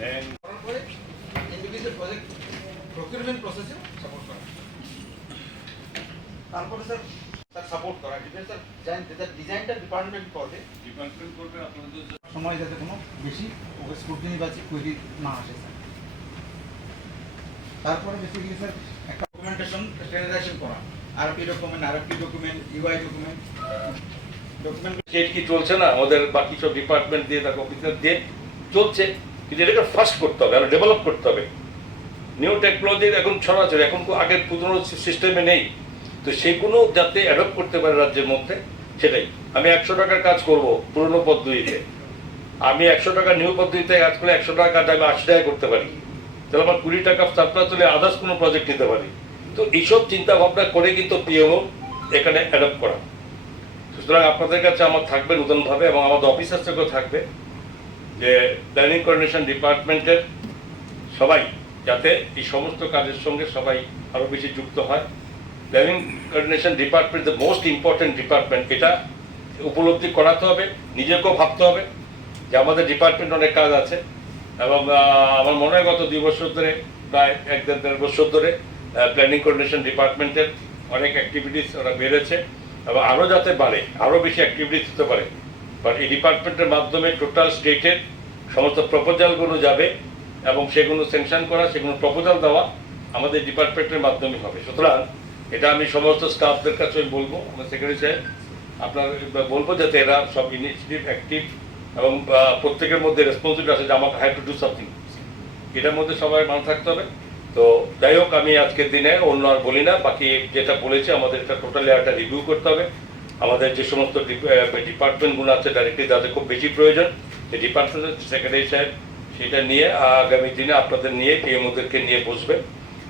তারপরে individual project procurement প্রসেসে support করা। তারপরে স্যার সাপোর্ট করা স্যার ডিজাইনটা ডিপার্টমেন্ট করবে আপনাদের সময় যাতে কোনো বেশি স্ক্রুটিনি বা কোয়েরি না আসে স্যার। তারপরে বেসিক্যালি স্যার একটা ডকুমেন্টেশন স্ট্যান্ডার্ডাইজেশন করা, RP document UI document state কি চলছে না, আমাদের বাকি সব ডিপার্টমেন্ট দিয়ে তাকে অফিসার দিয়ে চলছে, কিন্তু এটাকে ফাস্ট করতে হবে, আরো ডেভেলপ করতে হবে। নিউ টেকনোলজির এখন ছড়াছড়ি, এখন আগের পুরনো সিস্টেমে নেই, তো সেইগুলো যাতে অ্যাডপ্ট করতে পারে রাজ্যের মধ্যে, সেটাই। আমি 100 টাকার কাজ করব পুরনো পদ্ধতিতে, আমি 100 টাকা নিউ পদ্ধতিতে কাজ করে 100 টাকা কাজ আমি 80 টাকা করতে পারি, তাহলে আমার 20 টাকা সাপ্লাস হলে আদার্স কোনো প্রজেক্ট নিতে পারি। তো এইসব চিন্তা ভাবনা করে কিন্তু পিএমও এখানে অ্যাডপ্ট করা। সুতরাং আপনাদের কাছে আমার থাকবে নতুনভাবে, এবং আমাদের অফিসার থেকেও থাকবে, যে প্ল্যানিং কোঅর্ডিনেশন ডিপার্টমেন্টের সবাই যাতে এই সমস্ত কাজের সঙ্গে সবাই আরও বেশি যুক্ত হয়। Planning coordination department the most important department, এটা উপলব্ধি করাতে হবে, নিজেকেও ভাবতে হবে যে আমাদের ডিপার্টমেন্ট অনেক কাজ আছে। এবং আমার মনে হয় গত 2 বছর ধরে, প্রায় 1-1.5 বছর ধরে প্ল্যানিং কোঅর্ডিনেশন ডিপার্টমেন্টের অনেক অ্যাক্টিভিটিস ওরা বেড়েছে, এবং আরও যাতে বাড়ে, আরও বেশি অ্যাক্টিভিটিস হতে পারে। বাট এই ডিপার্টমেন্টের মাধ্যমে টোটাল স্টেটের সমস্ত প্রপোজালগুলো যাবে, এবং সেগুলো স্যাংশন করা, সেগুলো প্রপোজাল দেওয়া আমাদের ডিপার্টমেন্টের মাধ্যমে হবে। সুতরাং এটা আমি সমস্ত স্টাফদের কাছে বলবো, আমার সেক্রেটারি সাহেব আপনার বলবো, যাতে এরা সব ইনিশিয়েটিভ অ্যাক্টিভ, এবং প্রত্যেকের মধ্যে রেসপন্সিবিলিটি আছে যে আমাকে হ্যাভ টু ডু সামথিং, এটার মধ্যে সবাই মান থাকতে হবে। তো যাই হোক, আমি আজকের দিনে অন্য আর বলি না, বাকি যেটা বলেছি আমাদের এটা টোটালি একটা রিভিউ করতে হবে। আমাদের যে সমস্ত ডিপার্টমেন্টগুলো আছে ডাইরেক্টলি তাদের খুব বেশি প্রয়োজন, এই ডিপার্টমেন্টের সেক্রেটারি সাহেব সেটা নিয়ে আগামী দিনে আপনাদের নিয়ে পিএমওদেরকে নিয়ে বসবে।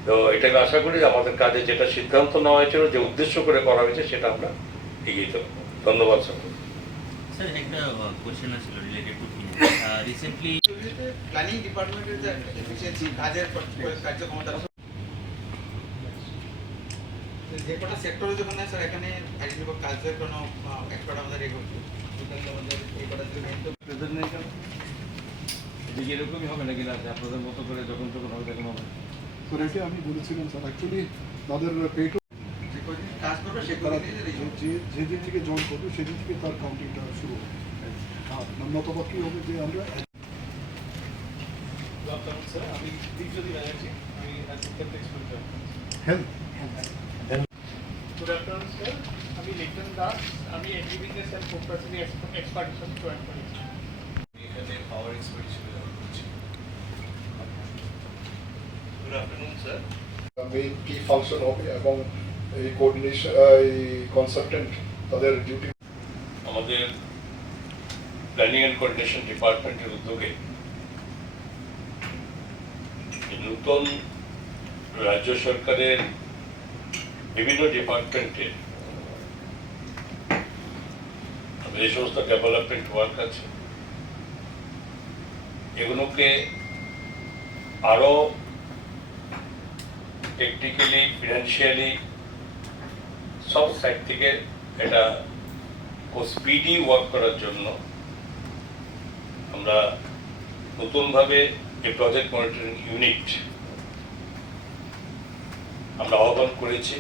তো এটাকে আশা করি যে আমাদের কাজে যেটা সিদ্ধান্ত নেওয়া হয়েছিল, যে উদ্দেশ্য করে করা হয়েছে, সেটা আমরা এগিয়ে দেবো। ধন্যবাদ স্যার। স্যার একটা কোশ্চেন ছিল রিলেটেড টু রিসেন্টলি প্ল্যানিং ডিপার্টমেন্টের যে এফিসিয়েন্সি কাজের কার্যক্ষমতা, যে কটা সেক্টরে যখন স্যার এখানে আইডেন্টিফাই কাজের কোনো এক্সপার্ট আমাদের আমাদের এই কটা প্রেজেন্টেশন এদিকে এরকমই হবে নাকি, না আপনাদের মতো করে যখন তখন হবে দেখুন হবে। তো রেটে আমি বলেছিলাম স্যার, অ্যাকচুয়ালি তাদের পেটো কাজ করবে যেদিন থেকে জয়েন করবে সেদিন থেকে তার কাউন্টিংটা শুরু হবে। নতবা কী হবে যে আমরা আমি দীর্ঘদিন আছি, আমি হেলথ গুড আফটারনুন স্যার, আমি লিটন দাস, আমি এগ্রিবিজনেস অ্যান্ড প্রপার্টি এক্সপার্ট হিসেবে জয়েন করেছি। এখানে পাওয়ার এক্সপার্ট হিসেবে জয়েন করছি। Good afternoon sir. মেইন কি ফাংশন হবে এবং এই কোঅর্ডিনেশন এই কনসালটেন্ট তাদের ডিউটি। আমাদের প্ল্যানিং অ্যান্ড কোঅর্ডিনেশন ডিপার্টমেন্টের উদ্যোগে নতুন রাজ্য সরকারের বিভিন্ন ডিপার্টমেন্টের যে সমস্ত ডেভেলপমেন্ট ওয়ার্ক আছে, এগুলোকে আরো টেকনিক্যালি, ফিনান্সিয়ালি সব সাইড থেকে এটা খুব স্পিডি ওয়ার্ক করার জন্য আমরা নতুনভাবে এই প্রজেক্ট মনিটরিং ইউনিট আমরা আহ্বান করেছি।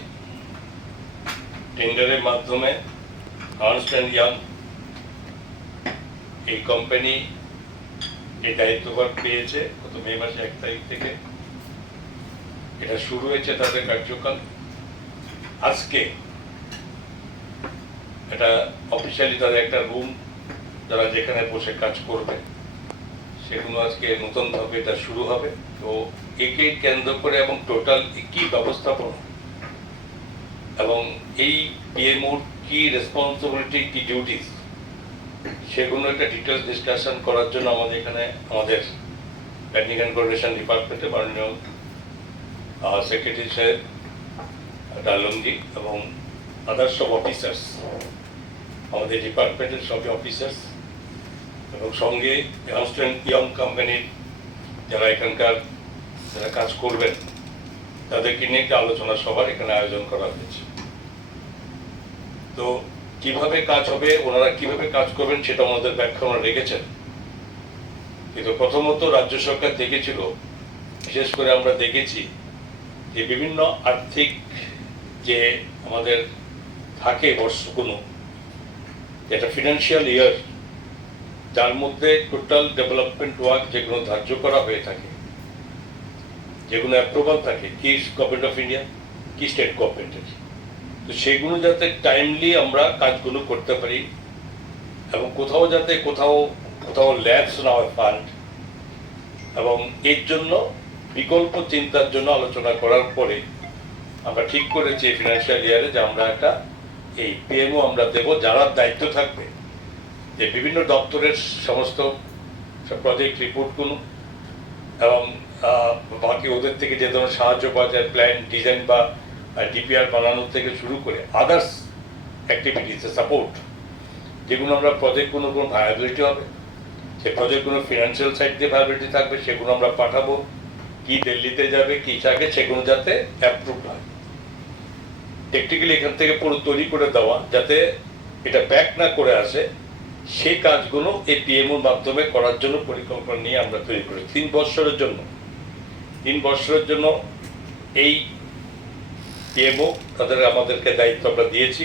টেন্ডারের মাধ্যমে আর্নস্ট অ্যান্ড ইয়াং এই কোম্পানি এই দায়িত্বভার পেয়েছে গত মে মাসে 1 তারিখ থেকে। এটা শুরু হয়েছে তাদের কার্যকাল। আজকে এটা অফিসিয়ালি তাদের একটা রুম, যারা যেখানে বসে কাজ করবে, সেগুলো আজকে নতুনভাবে এটা শুরু হবে। তো একে কেন্দ্র করে এবং টোটাল কি ব্যবস্থাপনা এবং এই পিএমওর কি রেসপন্সিবিলিটি, কি ডিউটিস, সেগুলো একটা ডিটেলস ডিসকাশন করার জন্য আমাদের এখানে আমাদের প্ল্যানিং অ্যান্ড কোঅর্ডিনেশন ডিপার্টমেন্টে মাননীয় সেক্রেটারি সাহেব ডালমজি এবং আদার্স সব অফিসার্স, আমাদের ডিপার্টমেন্টের সব অফিসার্স এবং সঙ্গে আর্নস্ট অ্যান্ড ইয়ং কোম্পানির যারা এখানকার যারা কাজ করবেন, তাদেরকে নিয়ে একটা আলোচনা সভার এখানে আয়োজন করা হয়েছে। তো কিভাবে কাজ হবে, ওনারা কিভাবে কাজ করবেন, সেটা ওনাদের ব্যাখ্যা ওনারা রেখেছেন। কিন্তু প্রথমত রাজ্য সরকার দেখেছিল, বিশেষ করে আমরা দেখেছি যে বিভিন্ন আর্থিক যে আমাদের থাকে বর্ষগুলো, যেটা ফিনান্সিয়াল ইয়ার, যার মধ্যে টোটাল ডেভেলপমেন্ট ওয়ার্ক যেগুলো ধার্য করা হয়ে থাকে, যেগুলো অ্যাপ্রুভাল থাকে, কি গভর্নমেন্ট অফ ইন্ডিয়া, কি স্টেট গভর্নমেন্টের, তো সেগুলো যাতে টাইমলি আমরা কাজগুলো করতে পারি এবং কোথাও যাতে কোথাও ল্যাপস না হয় ফান্ড, এবং এর জন্য বিকল্প চিন্তার জন্য আলোচনা করার পরে আমরা ঠিক করেছি এই ফিনান্সিয়াল ইয়ারে যে আমরা একটা এই পিএমও আমরা দেব, যারা দায়িত্ব থাকবে যে বিভিন্ন দপ্তরের সমস্ত প্রজেক্ট রিপোর্টগুলো এবং বাকি ওদের থেকে যে ধরনের সাহায্য পাওয়া যায়, প্ল্যান ডিজাইন বা ডিপিআর বানানোর থেকে শুরু করে আদার্স অ্যাক্টিভিটিস সাপোর্ট, যেগুলো আমরা প্রজেক্টগুলো কোনো ভায়াবিলিটি হবে, সেই প্রজেক্টগুলো ফিনান্সিয়াল সাইড দিয়ে ভায়াবিলিটি থাকবে, সেগুলো আমরা পাঠাবো, কি দিল্লিতে যাবে কি থাকে, সেগুলো যাতে অ্যাপ্রুভ হয়, টেকনিক্যালি এখান থেকে পুরো তৈরি করে দেওয়া, যাতে এটা ব্যাক না করে আসে, সেই কাজগুলো এই পিএমওর মাধ্যমে করার জন্য পরিকল্পনা নিয়ে আমরা তৈরি করি 3 বছরের জন্য। 3 বছরের জন্য এই পিএমও তাদের আমাদেরকে দায়িত্ব আমরা দিয়েছি।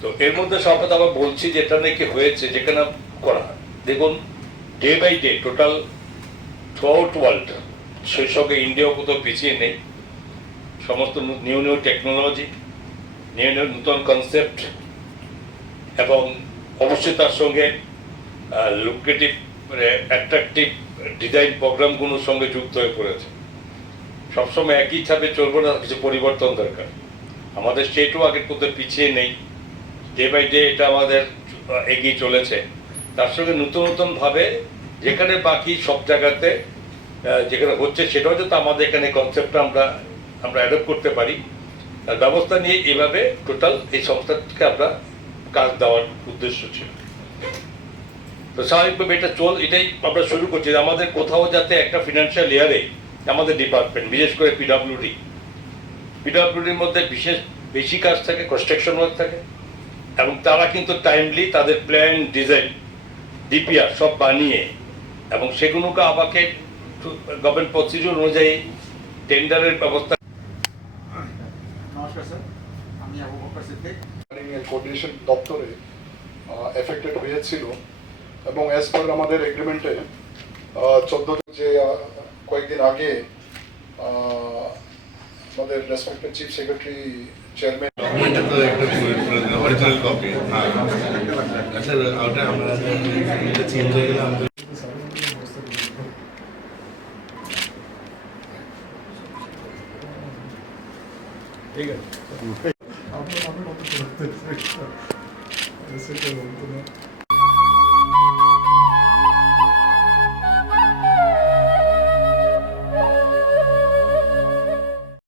তো এর মধ্যে সরকার আমরা বলছি যেটা নাকি হয়েছে, যেখানে করা দেখুন day by day total throughout world, সেই সঙ্গে ইন্ডিয়াও কোথাও পিছিয়ে নেই, সমস্ত নিউ টেকনোলজি, নিউ নূতন কনসেপ্ট এবং অবশ্যই তার সঙ্গে লুক্রেটিভ অ্যাট্রাকটিভ ডিজাইন প্রোগ্রামগুলোর সঙ্গে যুক্ত হয়ে পড়েছে। সবসময় একই ছাপে চলবো না, কিছু পরিবর্তন দরকার। আমাদের স্টেটও আগের কোথাও পিছিয়ে নেই, ডে বাই ডে এটা আমাদের এগিয়ে চলেছে। তার সঙ্গে নতুনভাবে যেখানে বাকি সব জায়গাতে যেখানে হচ্ছে সেটাও যাতে আমাদের এখানে কনসেপ্টটা আমরা অ্যাডপ্ট করতে পারি, তার ব্যবস্থা নিয়ে এভাবে টোটাল এই সংস্থাকে আমরা কাজ দেওয়ার উদ্দেশ্য ছিল। তো স্বাভাবিকভাবে এটাই আমরা শুরু করছি, আমাদের কোথাও যাতে একটা ফিনান্সিয়াল ইয়ারে আমাদের ডিপার্টমেন্ট, বিশেষ করে পিডব্লিউডির মধ্যে বেশি কাজ থাকে, কনস্ট্রাকশন ওয়ার্ক থাকে, এবং তারা কিন্তু টাইমলি তাদের প্ল্যান ডিজাইন ডিপিআর সব বানিয়ে এবং সেগুলোকে আমাকে গভর্নমেন্ট প্রসিডিউর অনুযায়ী টেন্ডারের ব্যবস্থা। নমস্কার স্যার, আমি আবু বকর সিদ্দিক। কোঅর্ডিনেশন দপ্তরে এফেক্টেড হয়েছিল এবং অ্যাজ পার আমাদের এগ্রিমেন্টে 14 যে কয়েকদিন আগে আমাদের রেসপেক্টেড চিফ সেক্রেটারি চেয়ারম্যান ডকুমেন্টটা তো একটা অরিজিনাল কপি, হ্যাঁ আচ্ছা ওটা আমরা চেঞ্জ হয়ে গেলে আমাদের ঠিক আছে। আপনার